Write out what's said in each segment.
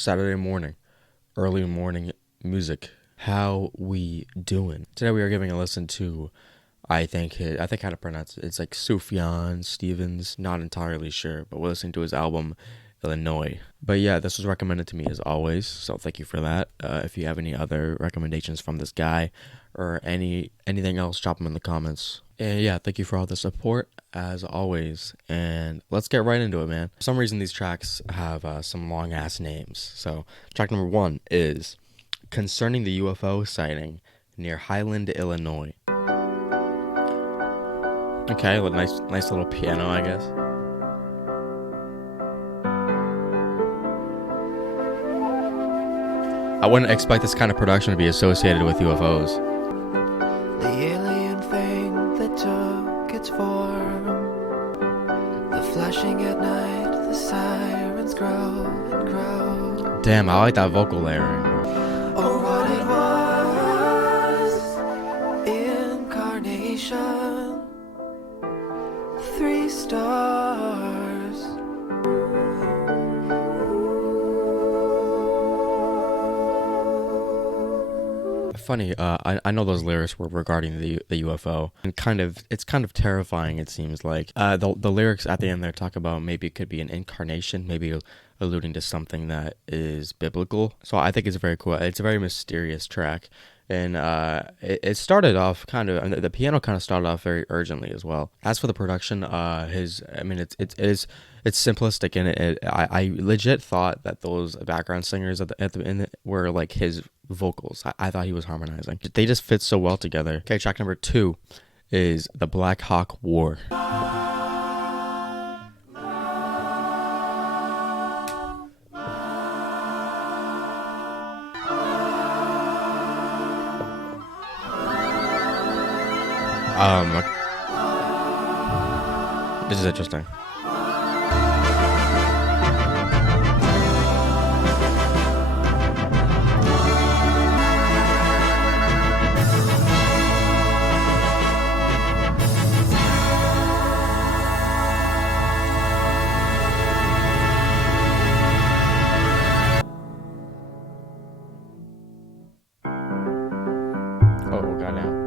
Saturday morning, early morning music. How we doing? Today we are giving a listen to, I think how to pronounce it. It's like Sufjan Stevens, not entirely sure, but we're listening to his album Illinois. But yeah, this was recommended to me as always, so thank you for that. If you have any other recommendations from this guy or anything else, drop them in the comments. And yeah, thank you for all the support as always, and let's get right into it, man. For some reason these tracks have some long ass names. So track number 1 is Concerning the UFO Sighting Near Highland, Illinois. Okay, nice little piano, I guess. I wouldn't expect this kind of production to be associated with UFOs. The alien thing that took its form, the flashing at night, the sirens grow and grow. Damn, I like that vocal layering. Or what it was, incarnation, 3 stars. Funny, I know those lyrics were regarding the UFO, and it's kind of terrifying. It seems like the lyrics at the end there talk about maybe it could be an incarnation, maybe alluding to something that is biblical. So I think it's very cool. It's a very mysterious track, and it started off the piano kind of started off very urgently as well. As for the production, it's simplistic, and I legit thought that those background singers at the end were like his vocals. I thought he was harmonizing. They just fit so well together. Okay, track number 2 is The Black Hawk War. This is interesting.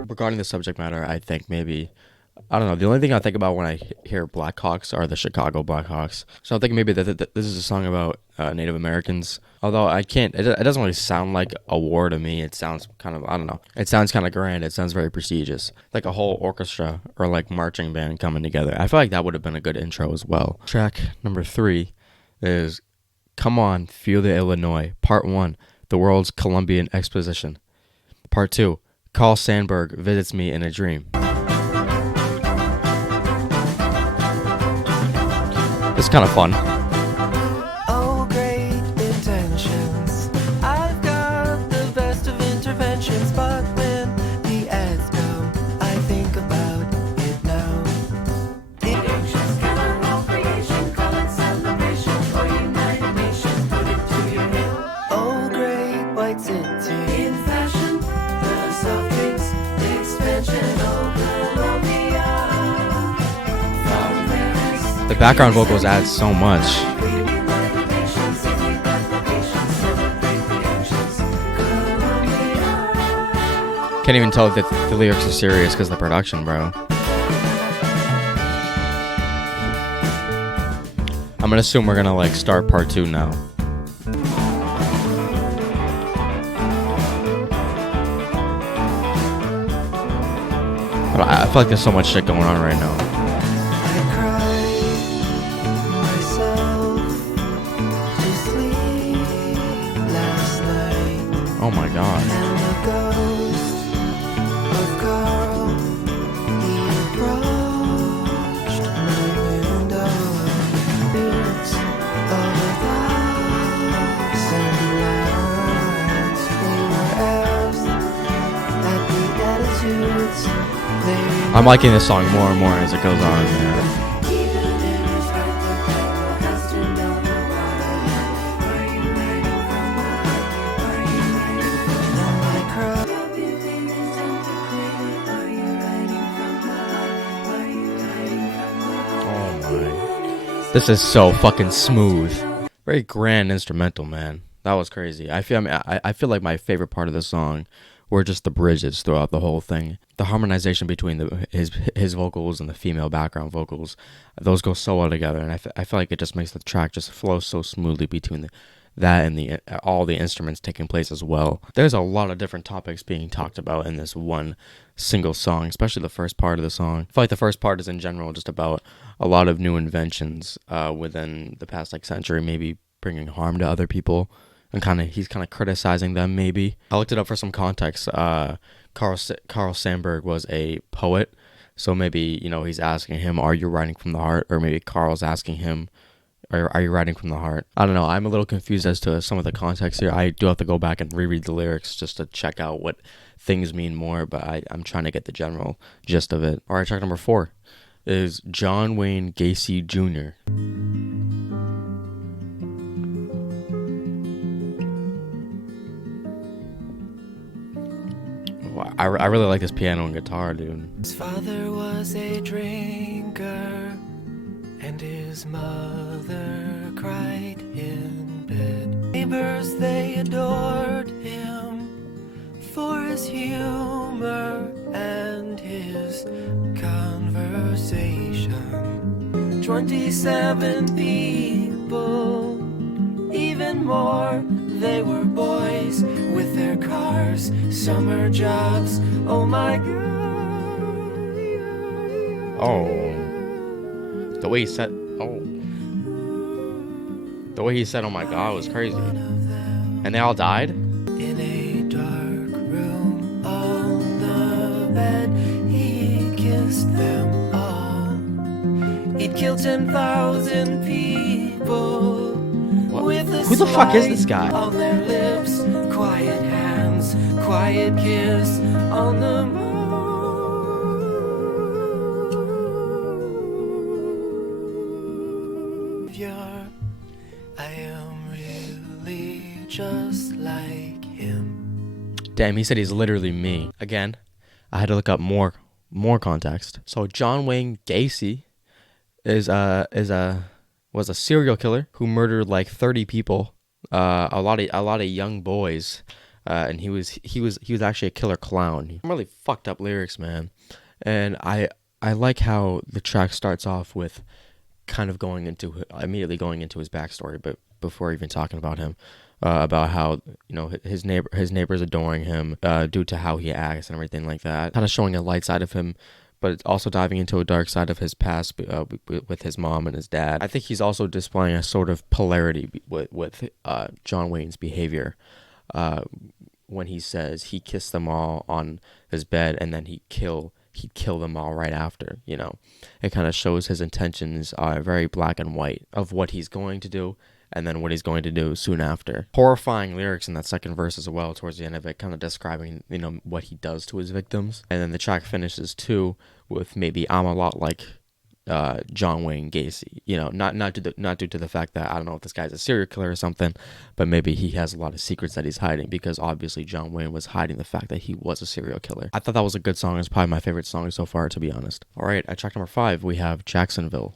Regarding the subject matter, I think maybe, I don't know, the only thing I think about when I hear Blackhawks are the Chicago Blackhawks. So I'm thinking maybe that this is a song about Native Americans. Although it doesn't really sound like a war to me. It sounds kind of, I don't know, it sounds kind of grand. It sounds very prestigious. Like a whole orchestra or like marching band coming together. I feel like that would have been a good intro as well. Track number 3 is Come On, Feel the Illinois. Part 1, The World's Columbian Exposition. Part 2, Carl Sandburg Visits Me in a Dream. It's kind of fun. Oh, great intentions. I've got the best of interventions, but when the ads go, I think about it now. Creation, carol creation, call it celebration, or United Nations, put it to your head. Oh, great white city. In fashion, the soft drinks, expansion, The background vocals add so much. Can't even tell if the lyrics are serious because of the production, bro. I'm gonna assume we're gonna like start part 2 now. But I feel like there's so much shit going on right now. Oh my god. And the ghost of Carl, he approached my window. Bits of 1,000 lines. We were asked at the attitudes. I'm liking this song more and more as it goes on, man. This is so fucking smooth. Very grand instrumental, man. That was crazy. I feel like my favorite part of the song were just the bridges throughout the whole thing. The harmonization between his vocals and the female background vocals, those go so well together, and I feel like it just makes the track just flow so smoothly between that and the all the instruments taking place as well. There's a lot of different topics being talked about in this one single song, especially the first part of the song. I feel like the first part is in general just about a lot of new inventions within the past like century, maybe bringing harm to other people, and he's kind of criticizing them. Maybe I looked it up for some context. Carl Sandburg was a poet, so maybe he's asking him, "Are you writing from the heart?" Or maybe Carl's asking him, are you writing from the heart? I don't know. I'm a little confused as to some of the context here. I do have to go back and reread the lyrics just to check out what things mean more, but I'm trying to get the general gist of it. All right, track number 4 is John Wayne Gacy Jr. I really like this piano and guitar, dude. His father was a drinker, and his mother cried in bed. Neighbors, they adored him for his humor and his conversation. 27 people, even more, they were boys with their cars, summer jobs. Oh my God. Oh. The way he said, "Oh my God," was crazy. And they all died? In a dark room on the bed, he kissed them all. He'd killed 10,000 people. With a Who the fuck is this guy? on their lips, quiet hands, quiet kiss on the moon. I am really just like him. Damn, he said he's literally me. Again, I had to look up more context. So John Wayne Gacy was a serial killer who murdered like 30 people, a lot of young boys, and he was actually a killer clown. Really fucked up lyrics, man. And I like how the track starts off with kind of immediately going into his backstory, but before even talking about him, about how his neighbors adoring him due to how he acts and everything like that, kind of showing a light side of him, but also diving into a dark side of his past with his mom and his dad. I think he's also displaying a sort of polarity with John Wayne's behavior when he says he kissed them all on his bed and then he'd kill them all right after. It kind of shows his intentions are very black and white of what he's going to do and then what he's going to do soon after. Horrifying lyrics in that second verse as well towards the end of it, kind of describing what he does to his victims. And then the track finishes too with maybe "I'm a lot like John Wayne Gacy." Not due to the fact that I don't know if this guy's a serial killer or something, but maybe he has a lot of secrets that he's hiding, because obviously John Wayne was hiding the fact that he was a serial killer. I thought that was a good song. It's probably my favorite song so far, to be honest. All right, at track number 5 we have Jacksonville.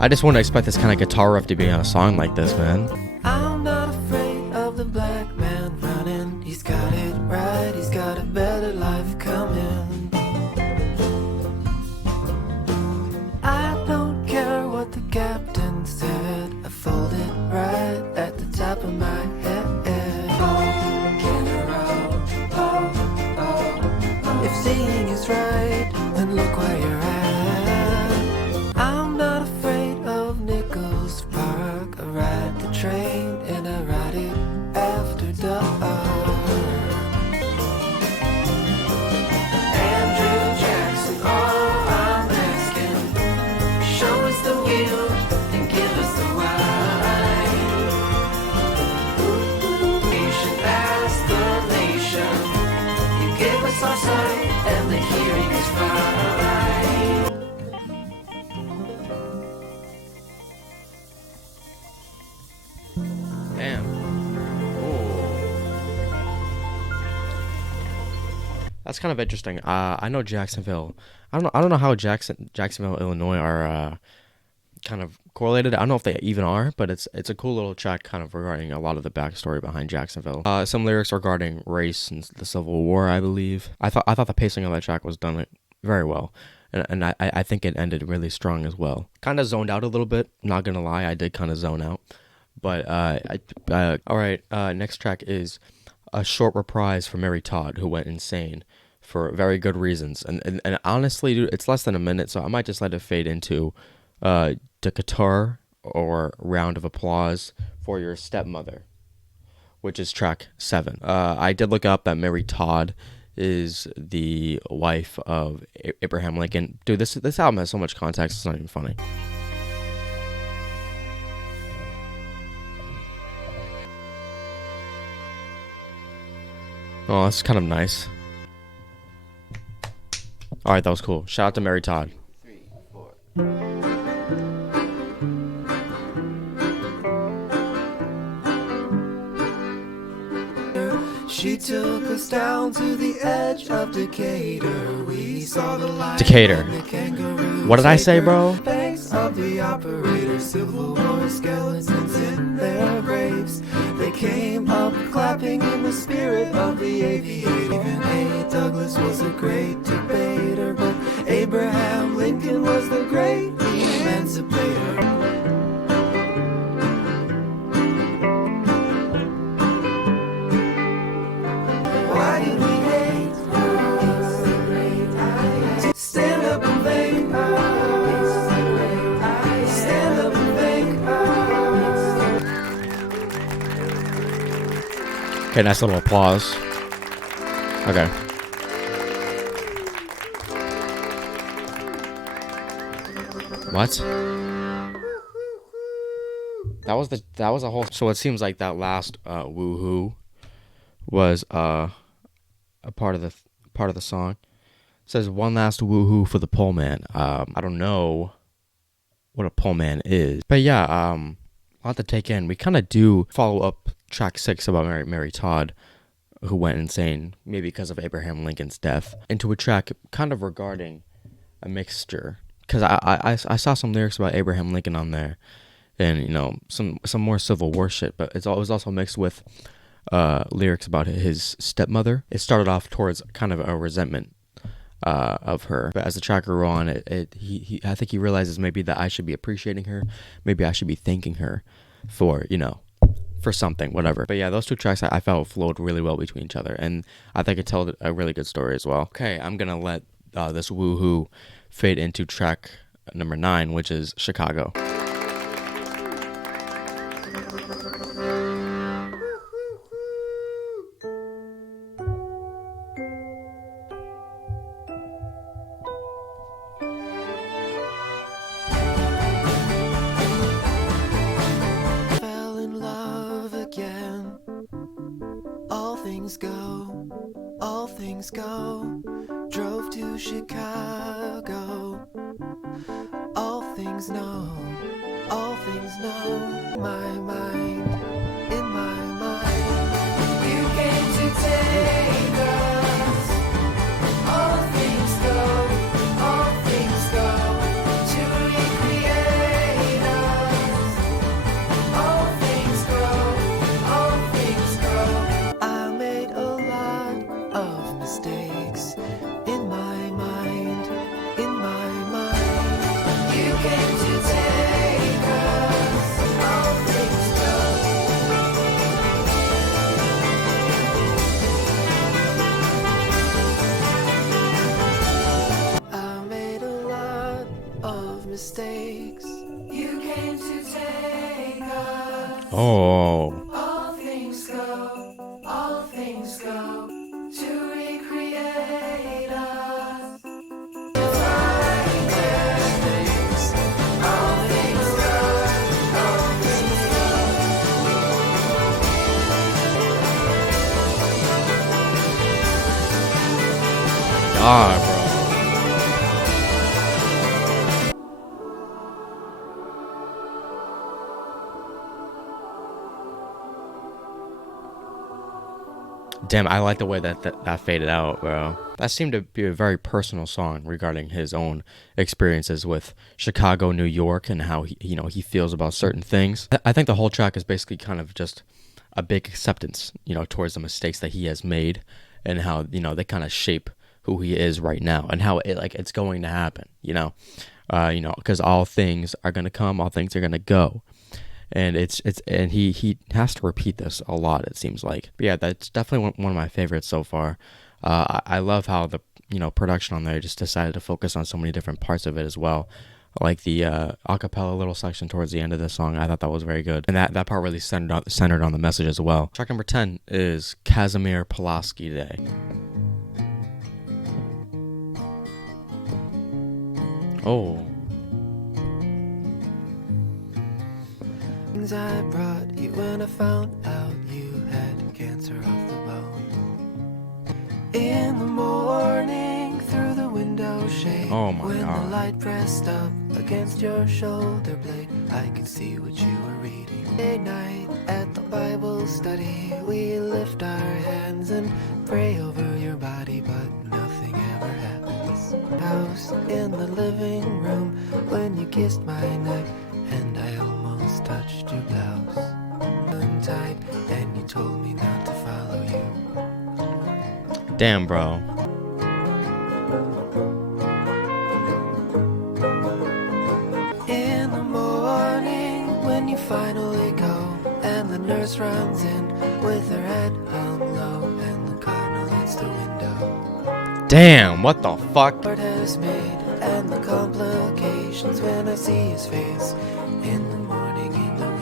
I just wouldn't expect this kind of guitar riff to be on a song like this, man. I'm not afraid of the black man running. He's got it right, he's got a better life coming. I don't care what the captain said, I fold it right at the top of my head. If seeing is right, then look where you're at. I'm not afraid of Nichols Park. I ride the train and I ride it after dark. Andrew Jackson, all I'm asking, show us the wheel and give us the ride. Nation as the nation, you gave us our sight and the hearing is fine. That's kind of interesting. I know Jacksonville. I don't know how Jacksonville, Illinois are kind of correlated. I don't know if they even are, but it's a cool little track kind of regarding a lot of the backstory behind Jacksonville. Some lyrics regarding race and the Civil War, I believe. I thought the pacing of that track was done very well. And I think it ended really strong as well. Kind of zoned out a little bit. Not gonna lie, I did kind of zone out. But all right. Next track is a short reprise for Mary Todd, who went insane for very good reasons. And honestly, dude, it's less than a minute, so I might just let it fade into the guitar or round of applause for your stepmother, which is track 7. I did look up that Mary Todd is the wife of Abraham Lincoln. Dude, this album has so much context, it's not even funny. Oh, that's kind of nice. Alright, that was cool. Shout out to Mary Todd. 3, 4. She took us down to the edge of Decatur. We saw the light Decatur. of the kangaroo. What did I say, bro? Banks of the operator, Civil War skeletons in their graves. They came up clapping in the spirit of the aviator. Even A. Douglas was a great debater, but Abraham Lincoln was the great emancipator. Why do we hate? Stand up and think. Stand up and think. Okay, nice little applause. Okay. What? That was a whole. So it seems like that last woohoo was a part of the song. It says one last woohoo for the pole man. I don't know what a pole man is, but yeah, a lot to take in. We kind of do follow up track 6 about Mary Todd, who went insane, maybe because of Abraham Lincoln's death, into a track kind of regarding a mixture. Because I saw some lyrics about Abraham Lincoln on there, and you know some more Civil War shit, but it was also mixed with lyrics about his stepmother. It started off towards kind of a resentment of her, but as the track grew on, I think he realizes maybe that I should be appreciating her, maybe I should be thanking her for for something, whatever. But yeah, those two tracks I felt flowed really well between each other, and I think it told a really good story as well. Okay, I'm gonna let this woohoo fade into track number 9, which is Chicago. Fell in love again. All things go, all things go. Drove to Chicago. All things know, all things know. My mind, in my mind. You came to take us. All things go, all things go. To recreate us. All things grow, all things grow. I made a lot of mistakes. In my mind, in my mind. You came to take us. All things go. I made a lot of mistakes. You came to take us. Oh, All things go, all things go. To recreate us. God, bro. Damn, I like the way that faded out, bro. That seemed to be a very personal song regarding his own experiences with Chicago, New York, and how he feels about certain things. I think the whole track is basically kind of just a big acceptance, towards the mistakes that he has made, and how they kind of shape who he is right now, and how it's going to happen. Because all things are gonna come, all things are gonna go. And and he has to repeat this a lot, it seems like. But yeah, that's definitely one of my favorites so far. I love how the production on there just decided to focus on so many different parts of it as well. Like the acapella little section towards the end of the song, I thought that was very good, and that part really centered on the message as well. Track number 10 is Casimir Pulaski Day. Oh. I brought you when I found out you had cancer of the bone. In the morning, through the window shade, oh my when God. the light pressed up against your shoulder blade, I could see what you were reading. Day night at the Bible study, we lift our hands and pray over your body, but nothing ever happens. House in the living room when you kissed my neck, and I almost touched your blouse. Untied, and you told me not to follow you. Damn, bro. In the morning, when you finally go, and the nurse runs in with her head hung low, and the cardinal hits the window. Damn, what the fuck? Lord has made, and the complications when I see his face in the morning in the window.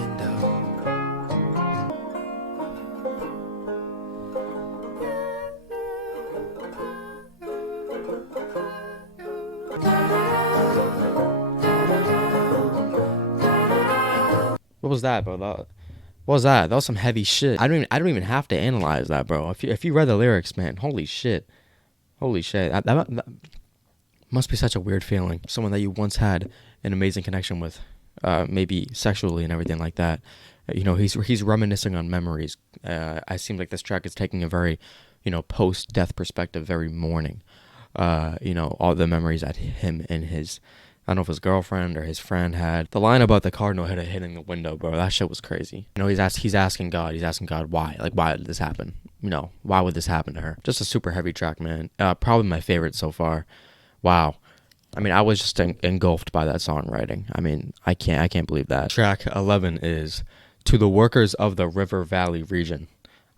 What was that, bro? What was that? That was some heavy shit. I don't even have to analyze that, bro. If you read the lyrics, man, holy shit. That must be such a weird feeling. Someone that you once had an amazing connection with, maybe sexually and everything like that. He's reminiscing on memories. I seem like this track is taking a very, post-death perspective, very mourning. All the memories that him and his, I don't know if his girlfriend or his friend had. The line about the cardinal hitting the window, bro, that shit was crazy. He's asking God why? Like, why did this happen? Why would this happen to her? Just a super heavy track, man. Probably my favorite so far. Wow. I mean, I was just engulfed by that songwriting. I mean, I can't believe that. Track 11 is To the Workers of the River Valley Region.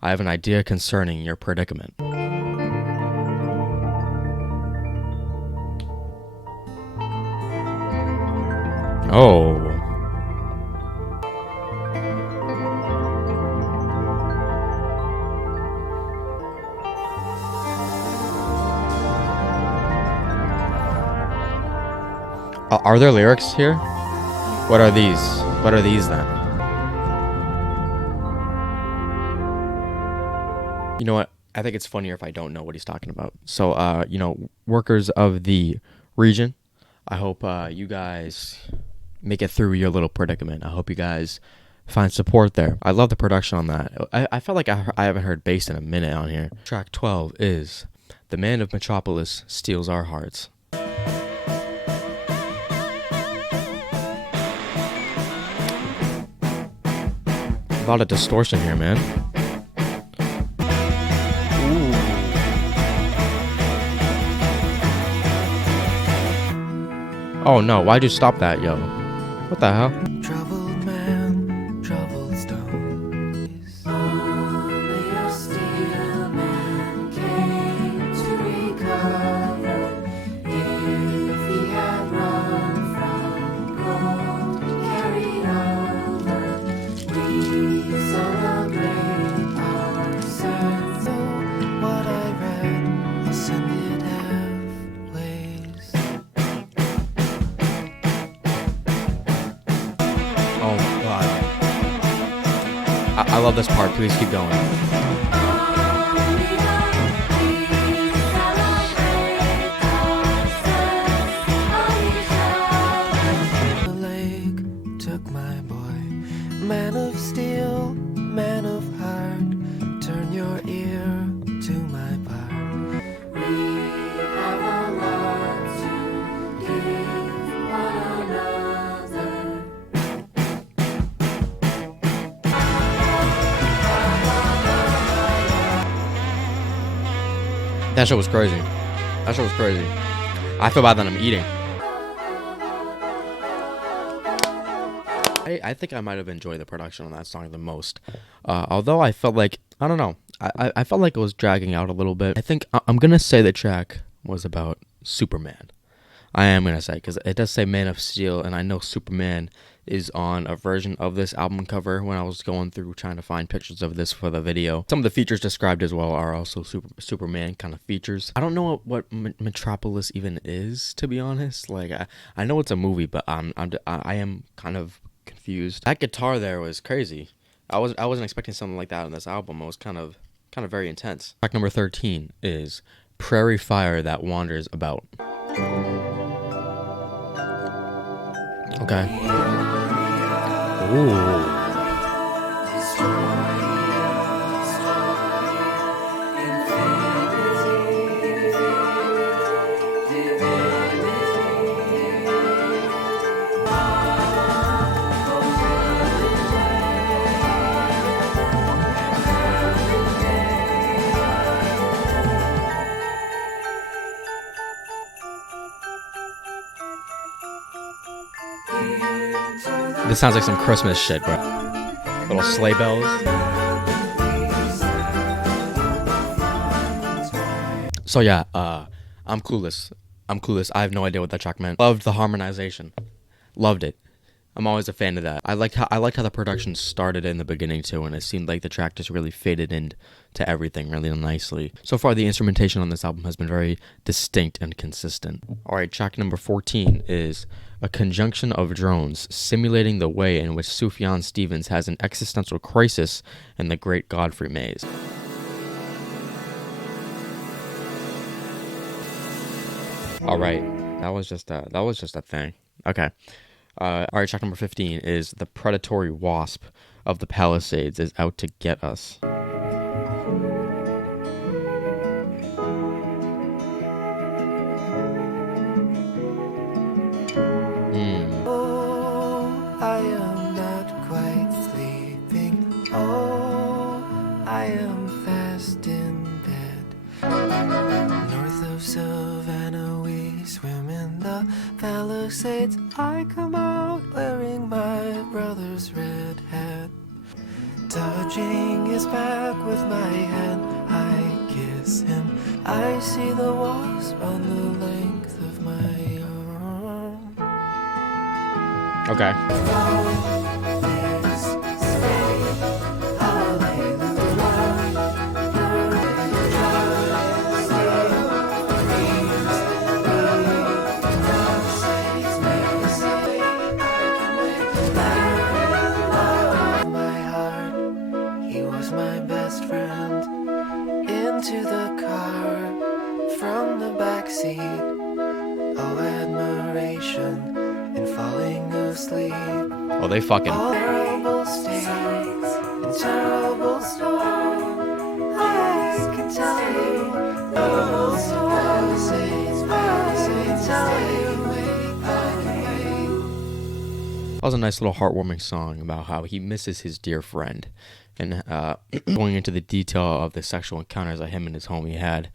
I have an idea concerning your predicament. Oh. Are there lyrics here? What are these? What are these then? You know what? I think it's funnier if I don't know what he's talking about. So, workers of the region, I hope you guys make it through your little predicament. I hope you guys find support there. I love the production on that. I felt like I haven't heard bass in a minute on here. Track 12 is The Man of Metropolis Steals Our Hearts. A lot of distortion here, man. Ooh. Oh no, why'd you stop that, yo? What the hell? Troubled man, troubled stone. Only a steel man came to recover. If he had run from gold carried over, we celebrate our sins. So what I read, I'll send it halfways. Oh my god. I love this part. Please keep going. The lake took my boy, man of steel, man of heart. Turn your ear That shit was crazy. That shit was crazy. I feel bad that I'm eating. I think I might have enjoyed the production on that song the most. Although I felt like, I don't know, I felt like it was dragging out a little bit. I think I'm going to say the track was about Superman. I am going to say, because it does say Man of Steel, and I know Superman is on a version of this album cover when I was going through trying to find pictures of this for the video. Some of the features described as well are also Superman kind of features. I don't know what Metropolis even is, to be honest. Like, I know it's a movie, but I am kind of confused. That guitar there was crazy. I wasn't expecting something like that on this album. It was kind of very intense. Track number 13 is Prairie Fire That Wanders About. Okay. Ooh. This sounds like some Christmas shit, bro. Little sleigh bells. So yeah, I'm clueless. I have no idea what that track meant. Loved the harmonization. Loved it. I'm always a fan of that. I liked how the production started in the beginning too, and it seemed like the track just really faded into everything really nicely. So far, the instrumentation on this album has been very distinct and consistent. All right, track number 14 is a conjunction of drones simulating the way in which Sufjan Stevens has an existential crisis in the Great Godfrey Maze. All right, that was just a thing. Okay. All right, track number 15 is The Predatory Wasp of the Palisades is Out to Get Us. Oh, I am not quite sleeping. Oh, I am fast in bed. North of Savannah, we swim in the Palisades. I come out wearing my brother's red hat. Touching his back with my hand, I kiss him. I see the wasp on the length of my arm. Okay. My best friend into the car from the back seat. Oh, admiration and falling asleep. Oh, they fucking. All terrible states and terrible storm. I can tell you. Terrible storm. I can tell you. That was a nice little heartwarming song about how he misses his dear friend, and going into the detail of the sexual encounters that him and his homie had.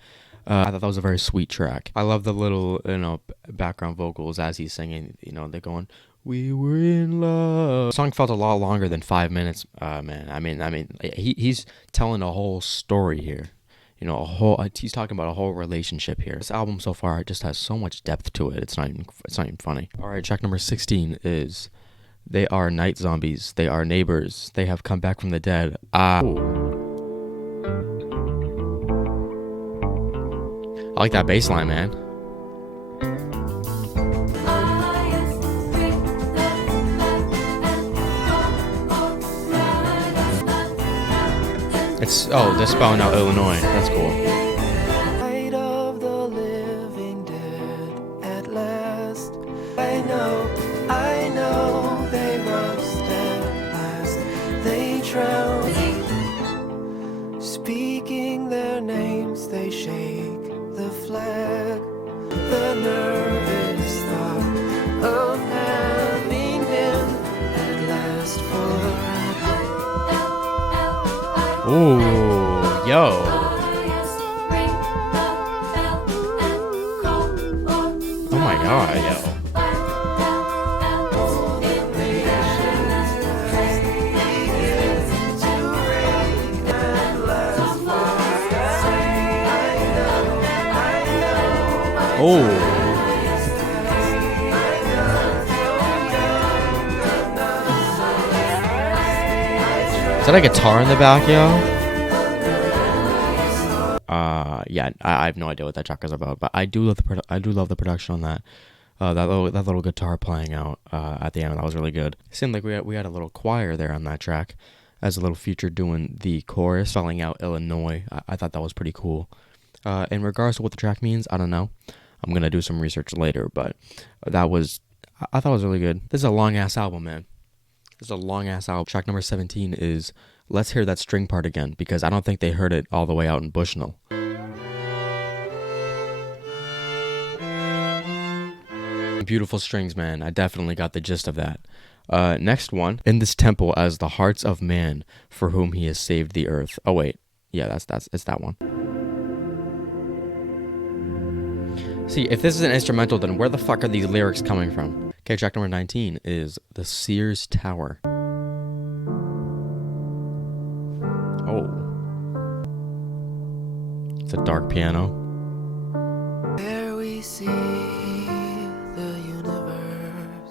I thought that was a very sweet track. I love the little, background vocals as he's singing. They're going, "We were in love." The song felt a lot longer than 5 minutes, man. I mean, he's telling a whole story here. He's talking about a whole relationship here. This album so far just has so much depth to it. It's not even funny. All right, track number 16 is They Are Night Zombies. They are neighbors. They have come back from the dead. I like that bass line, man. They're spelling out Illinois. That's cool. Night of the living dead at last. I know they rust at last. They drown. Speaking their names, they shake the flag. The nervous thought of having been at last for. Ooh, yo. god, yo. Oh. Is that a guitar in the back, yo? Yeah, I have no idea what that track is about, but I do love the production on that. That little guitar playing out at the end, that was really good. It seemed like we had a little choir there on that track, as a little feature doing the chorus, spelling out Illinois. I thought that was pretty cool. In regards to what the track means, I don't know. I'm gonna do some research later, but I thought it was really good. This is a long ass album, man. This is a long ass album. Track number 17 is Let's Hear That String Part Again, because I don't think they heard it all the way out in Bushnell. Beautiful strings, man. I definitely got the gist of that. Next one, In This Temple as the Hearts of Man, for whom he has saved the earth. Oh wait, yeah, it's that one. See, if this is an instrumental, then where the fuck are these lyrics coming from? Okay, track number 19 is The Sears Tower. Oh. It's a dark piano. There we see the universe.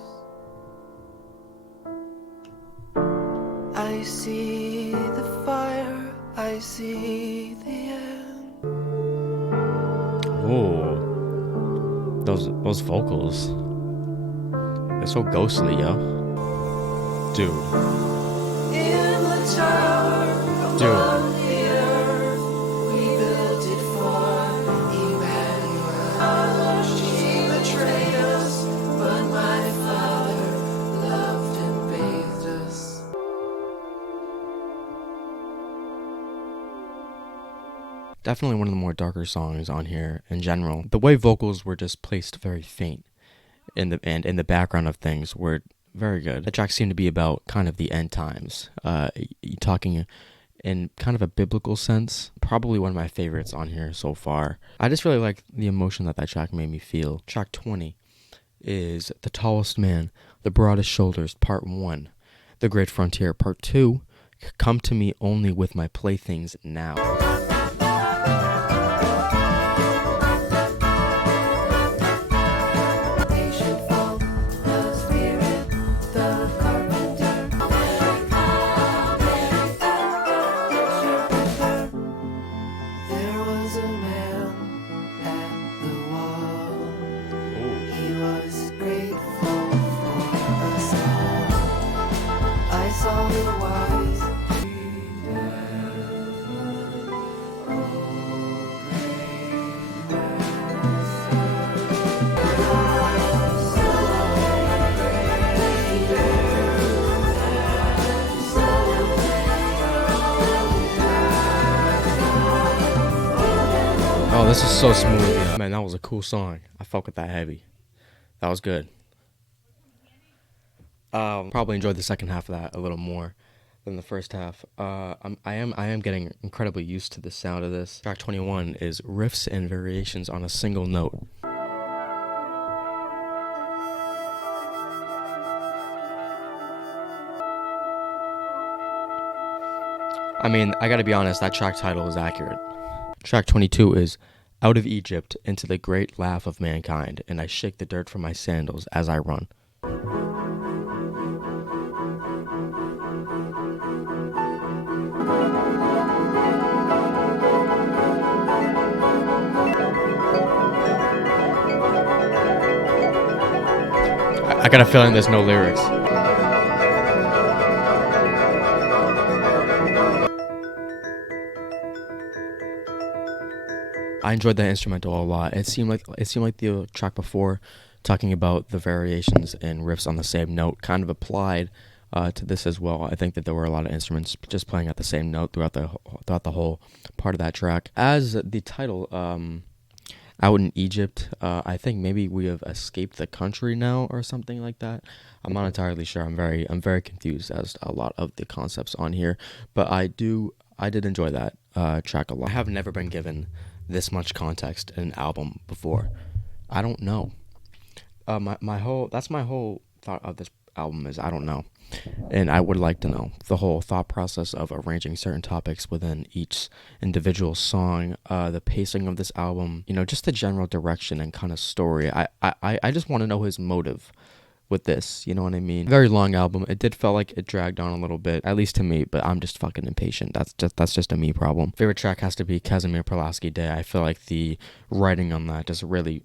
I see the fire, I see the end. Oh. Those vocals. They're so ghostly, yo. Dude. In the tower above the earth, we built it for Emmanuel. She betrayed us, but my Father loved and bathed us. Definitely one of the more darker songs on here in general. The way vocals were just placed very faint in the background of things were very good. The track seemed to be about kind of the end times. Talking in kind of a biblical sense. Probably one of my favorites on here so far. I just really like the emotion that track made me feel. Track 20 is The Tallest Man, The Broadest Shoulders, Part 1. The Great Frontier, Part 2. Come to Me Only with My Playthings Now. Oh, this is so smooth. Man, that was a cool song. I fuck with that heavy. That was good. Probably enjoyed the second half of that a little more than the first half. I am getting incredibly used to the sound of this. Track 21 is Riffs and Variations on a Single Note. I mean, I gotta be honest, that track title is accurate. Track 22 is Out of Egypt into the great laugh of mankind, and I shake the dirt from my sandals as I run. I got a feeling there's no lyrics. I enjoyed that instrumental a lot. It seemed like the track before, talking about the variations and riffs on the same note, kind of applied to this as well. I think that there were a lot of instruments just playing at the same note throughout the whole part of that track. As the title, Out in Egypt, I think maybe we have escaped the country now or something like that. I'm not entirely sure. I'm very confused as to a lot of the concepts on here, but I did enjoy that track a lot. I have never been given this much context in an album before. I don't know. my whole thought of this album is I don't know. And I would like to know the whole thought process of arranging certain topics within each individual song, the pacing of this album, just the general direction and kind of story. I just want to know his motive with this, you know what I mean? Very long album. It did feel like it dragged on a little bit, at least to me, but I'm just fucking impatient. That's just a me problem. Favorite track has to be Casimir Pulaski Day. I feel like the writing on that just really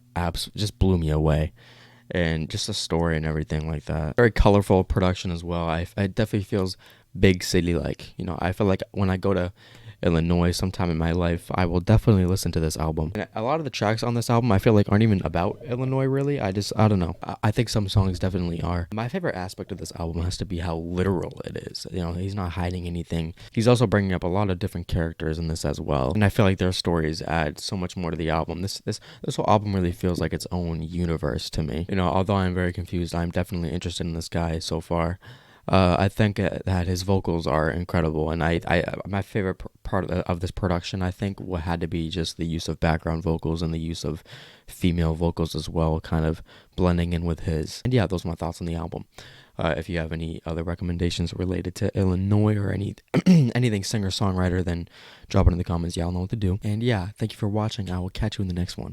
just blew me away. And just the story and everything like that. Very colorful production as well. It definitely feels big city like. I feel like when I go to Illinois sometime in my life, I will definitely listen to this album. And a lot of the tracks on this album I feel like aren't even about Illinois really. I don't know. I think some songs definitely are. My favorite aspect of this album has to be how literal it is. He's not hiding anything. He's also bringing up a lot of different characters in this as well. And I feel like their stories add so much more to the album. This whole album really feels like its own universe to me. Although I'm very confused, I'm definitely interested in this guy so far. I think that his vocals are incredible, and my favorite part of this production, I think, had to be just the use of background vocals and the use of female vocals as well, kind of blending in with his. And yeah, those are my thoughts on the album. If you have any other recommendations related to Illinois or anything singer-songwriter, then drop it in the comments. Y'all know what to do. And yeah, thank you for watching. I will catch you in the next one.